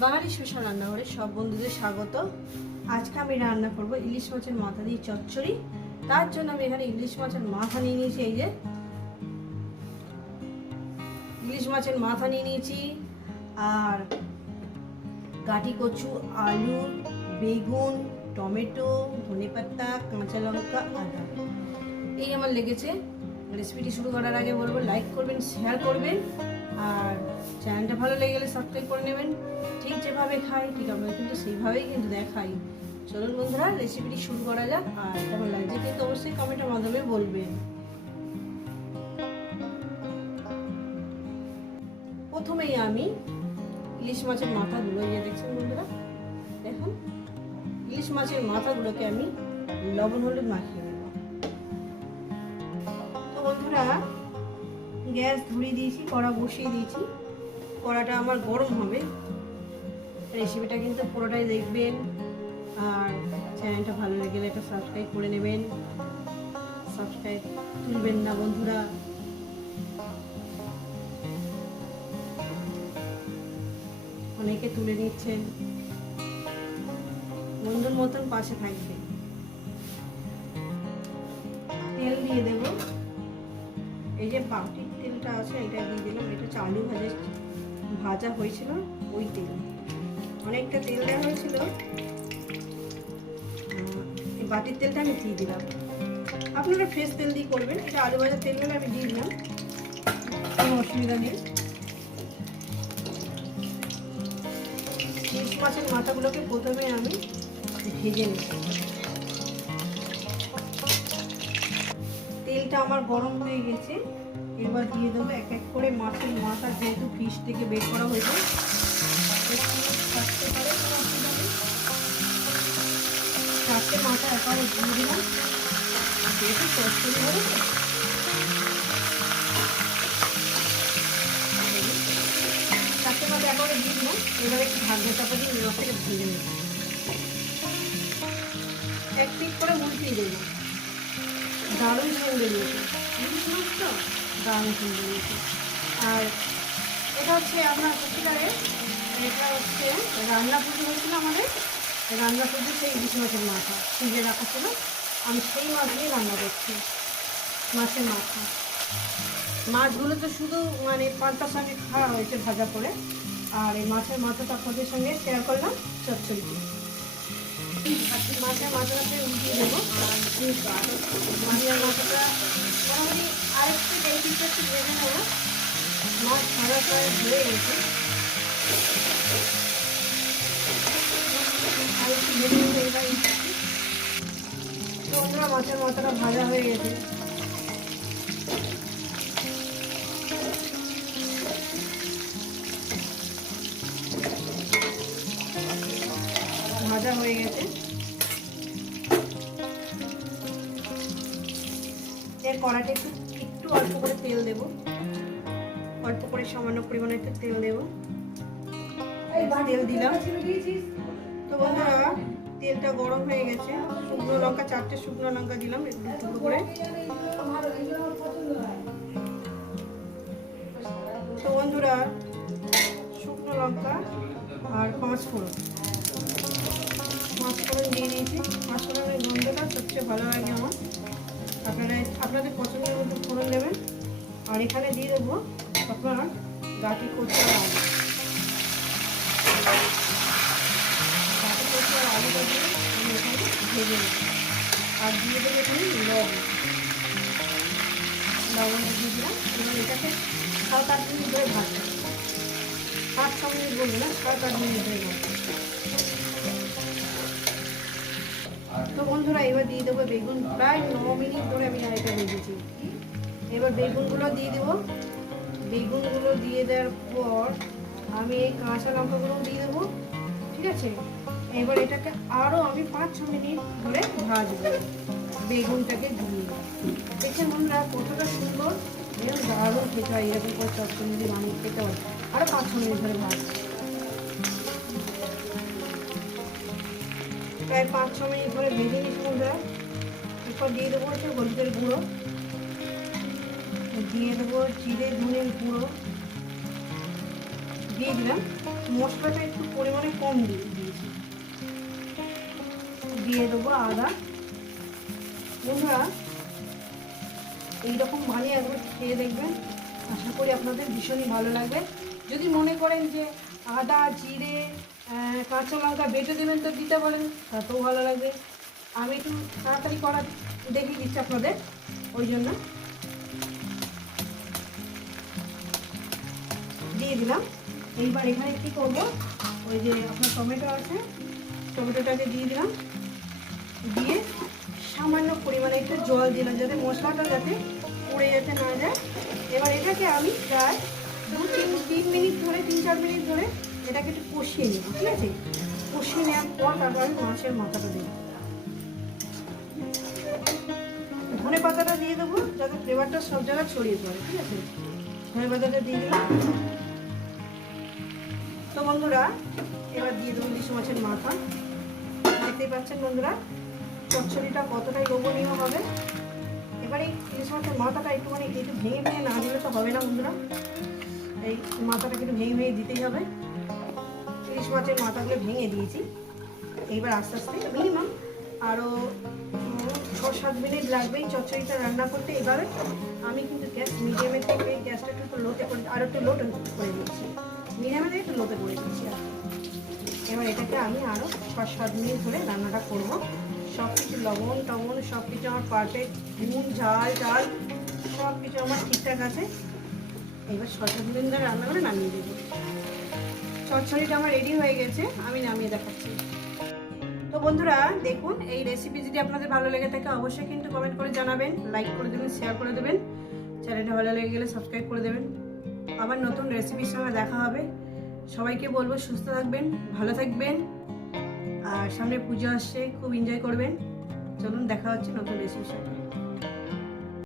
বাঙালি special রান্নাঘরে সব বন্ধুদের স্বাগত। আজকে আমি রান্না করব ইলিশ মাছের মাথা দিয়ে চচ্চড়ি। তার জন্য আমি এখানে ইলিশ মাছের মাথা নিয়ে নিয়েছি এই যে। ইলিশ মাছের মাথা নিয়ে নিয়েছি। আর গাটি কচু, আলু, বেগুন, টমেটো ধনে ধনেপাতা, কাঁচা লঙ্কা, আদা। এই আমার লেগেছে। রেসিপিটি শুরু করার আগে বলব লাইক করবেন শেয়ার করবেন। আর চ্যানেলটা ভালো লেগে গেলে সাবস্ক্রাইব করে নেবেন। ঠিক যেভাবে খাই, ঠিক আমরা কিন্তু সেইভাবেই কিন্তু দেখাই। চলুন বন্ধুরা রেসিপিটি শুরু করা যাক আর কেমন লাগছে কিন্তু অবশ্যই কমেন্টের মাধ্যমে বলবেন। প্রথমেই আমি ইলিশ মাছের মাথাগুলো, এই যে দেখছেন বন্ধুরা? দেখুন, ইলিশ মাছের মাথাগুলোকে আমি লবণ, হলুদ মাখিয়ে গ্যাস ধরিয়ে দিয়েছি, কড়া বসিয়ে দিয়েছি। কড়াটা আমার গরম হবে। রেসিপিটা কিন্তু পুরোটাই দেখবেন। আর চ্যানেলটা ভালো লেগে একটা সাবস্ক্রাইব করে নেবেন। সাবস্ক্রাইব তুলবেন না, বন্ধুরা। অনেকে তুলে নিচ্ছেন। বন্ধুর মতন পাশে থাকবে। তেল দিয়ে দেব। এই যে বাটির তেলটা আছে এটা দিয়ে দিলাম। এটা চালু ভাজা ভাজা হয়েছিল, ওই তেল। অনেকটা তেল দেওয়া হয়েছিল। বাটির তেলটা আমি দিয়ে দিলাম। আপনারা ফ্রেশ তেল দিয়ে করবেন। এটা আলু ভাজার তেল আমি দিয়ে দিলাম। কোনো অসুবিধা নেই। মাছের মাথাগুলোকে প্রথমে আমি ভেজে নিই তেলটা আমার গরম হয়ে গেছে। এবার দিয়ে দেবো এক এক করে মাছের মাথা যেহেতু ফিশ থেকে বের করা হয়েছে চারটে মাথা একারে দিয়ে দিলাম। যেহেতু চচ্চড়ি চারটে মাথা একেবারে দিয়ে দিলাম। এবারে একটু ভাগ্য চাপা দিয়ে রসটাকে ভেজে নেব। এক পিট করে উল্টিয়ে দেবো। দারুণ সুন্দর বেরিয়েছে ইলিশ দারুণ সুন্দর বেরিয়েছে আর এটা হচ্ছে আপনার সত্যিকারে এটা হচ্ছে রান্না পুজো হয়েছিল আমাদের। রান্না পুজো সেই ইলিশ মাছের মাথা ফ্রিজে রাখা ছিল। আমি সেই মাছ দিয়ে রান্না করছি, মাছের মাথা। মাছগুলো তো শুধু মানে পান্তার সঙ্গে খাওয়া হয়েছে ভাজা করে, আর এই মাছের মাথাটা আপনাদের সঙ্গে শেয়ার করলাম চচ্চড়ি মাছের মাথাটাকে উঠিয়ে দেবো। মাছের মাথাটা প্রায় হয়ে গেছে মাছের মাথাটা ভাজা হয়ে গেছে। ভাজা হয়ে গেছে এর কড়াতে একটু একটু অল্প করে তেল দেব। অল্প করে সামান্য পরিমাণে একটু তেল দেব। তেল দিলাম। তো বন্ধুরা তেলটা গরম হয়ে গেছে। শুকনো লঙ্কা চারটে শুকনো লঙ্কা দিলাম একটু টুকরো করে। তো বন্ধুরা শুকনো লঙ্কা আর পাঁচ ফোড়ন মাছফোড়ন দিয়ে দিয়েছি। মাছফোড়নের গন্ধটা সবচেয়ে ভালো লাগে আমার। আপনারা আপনাদের পছন্দের মতো ফোড়ন নেবেন আর এখানে দিয়ে দেবো আপনার গাটি আর আলু গাটি আর আলুটা আর দিয়ে দেবো এখানে লবণ। লবণটা দিয়ে দিলাম। এবং এটাকে সাত আট মিনিট ধরে ভাজতে পাঁচ ছ মিনিট বলব না, সাত আট মিনিট ধরে তো বন্ধুরা, এবার দিয়ে দেবো বেগুন। প্রায় ন মিনিট ধরে আমি এটা ভেজেছি। এবার বেগুনগুলো দিয়ে দেবো। বেগুনগুলো দিয়ে দেওয়ার পর আমি এই কাঁচা লঙ্কাগুলো দিয়ে দেবো, ঠিক আছে? এবার এটাকে আরও আমি পাঁচ ছ মিনিট ধরে ভাজবো, বেগুনটাকে দিয়ে। দেখছেন বন্ধুরা কতটা সুন্দর এরকম দারুণ খেতে হয়, এরকম করে চচ্চড়ি যদি বানিয়ে খেতে হয় আরও পাঁচ ছ মিনিট ধরে ভাজবো। প্রায় পাঁচ ছ মিনিট ধরে ভেজে নিচ্ছি বন্ধুরা। এরপর দিয়ে দেবো হচ্ছে হলুদের গুঁড়ো। দিয়ে দেবো জিরে ধনের গুঁড়ো। দিয়ে দিলাম। মশলাটা একটু পরিমাণে কম দিয়ে দিয়েছি। দিয়ে দেবো আদা। বন্ধুরা, এইরকম বানিয়ে একবার খেয়ে দেখবেন। আশা করি আপনাদের ভীষণই ভালো লাগবে। যদি মনে করেন যে আদা, জিরে কাঁচা লঙ্কা বেটে দেবেন তো দিতে বলেন, তাতেও ভালো লাগবে। আমি একটু তাড়াতাড়ি করা দেখিয়ে দিচ্ছি আপনাদের, ওই জন্য। দিয়ে দিলাম। এইবার এখানে কী করব? ওই যে আপনার টমেটো আছে, টমেটোটাকে দিয়ে দিলাম। দিয়ে সামান্য পরিমাণে একটু জল দিলাম যাতে মশলাটা যাতে পুড়ে যেতে না যায়। এবার এটাকে আমি প্রায় দু তিন তিন মিনিট ধরে, তিন চার মিনিট ধরে এটাকে একটু কষিয়ে নিব, ঠিক আছে? কষিয়ে নেওয়ার পর তারপর আমি মাছের মাথাটা দেবো। ধনে পাতাটা দিয়ে দেবো যাতে ফ্লেভারটা সব জায়গায় ছড়িয়ে পড়ে, ঠিক আছে? ধনে পাতাটা দিয়ে দিলাম। তো বন্ধুরা, এবার দিয়ে দেবো ইলিশ মাছের মাথা। দেখতেই পাচ্ছেন বন্ধুরা, চচ্চড়িটা কতটাই লোভনীয় হবে। এবার এই ইলিশ মাছের মাথাটা একটুখানি একটু ভেঙে ভেঙে না দিলে তো হবে না বন্ধুরা। এই মাথাটাকে একটু ভেঙে ভেঙে দিতেই হবে। ইলিশ মাছের মাথাগুলো ভেঙে দিয়েছি। এইবার আস্তে আস্তে মিনিমাম আরও ছ সাত মিনিট লাগবে এই চচ্চড়িটা রান্না করতে। এবারে আমি কিন্তু গ্যাস মিডিয়ামের থেকে গ্যাসটা একটু লোতে করে আরও একটু লোটে করে দিচ্ছি। লোতে করে দিচ্ছি এবার এটাকে আমি আরও ছ সাত মিনিট ধরে রান্নাটা করব। সব কিছু লবণ, টবণ সব কিছু আমার পারফেক্ট নুন, ঝাল, ডাল সব কিছু আমার ঠিকঠাক আছে। এবার ছ সাত মিনিট ধরে রান্না করে নামিয়ে দেবো। চচ্চড়িটা আমার রেডি হয়ে গেছে, আমি নামিয়ে দেখাচ্ছি। তো বন্ধুরা, দেখুন, এই রেসিপি যদি আপনাদের ভালো লেগে থাকে, অবশ্যই কিন্তু কমেন্ট করে জানাবেন লাইক করে দেবেন শেয়ার করে দেবেন। চ্যানেলটা ভালো লেগে গেলে সাবস্ক্রাইব করে দেবেন। আবার নতুন রেসিপির সঙ্গে দেখা হবে। সবাইকে বলব সুস্থ থাকবেন, ভালো থাকবেন, আর সামনে পুজো আসছে, খুব এনজয় করবেন। চলুন, দেখা হচ্ছে নতুন রেসিপির সাথে।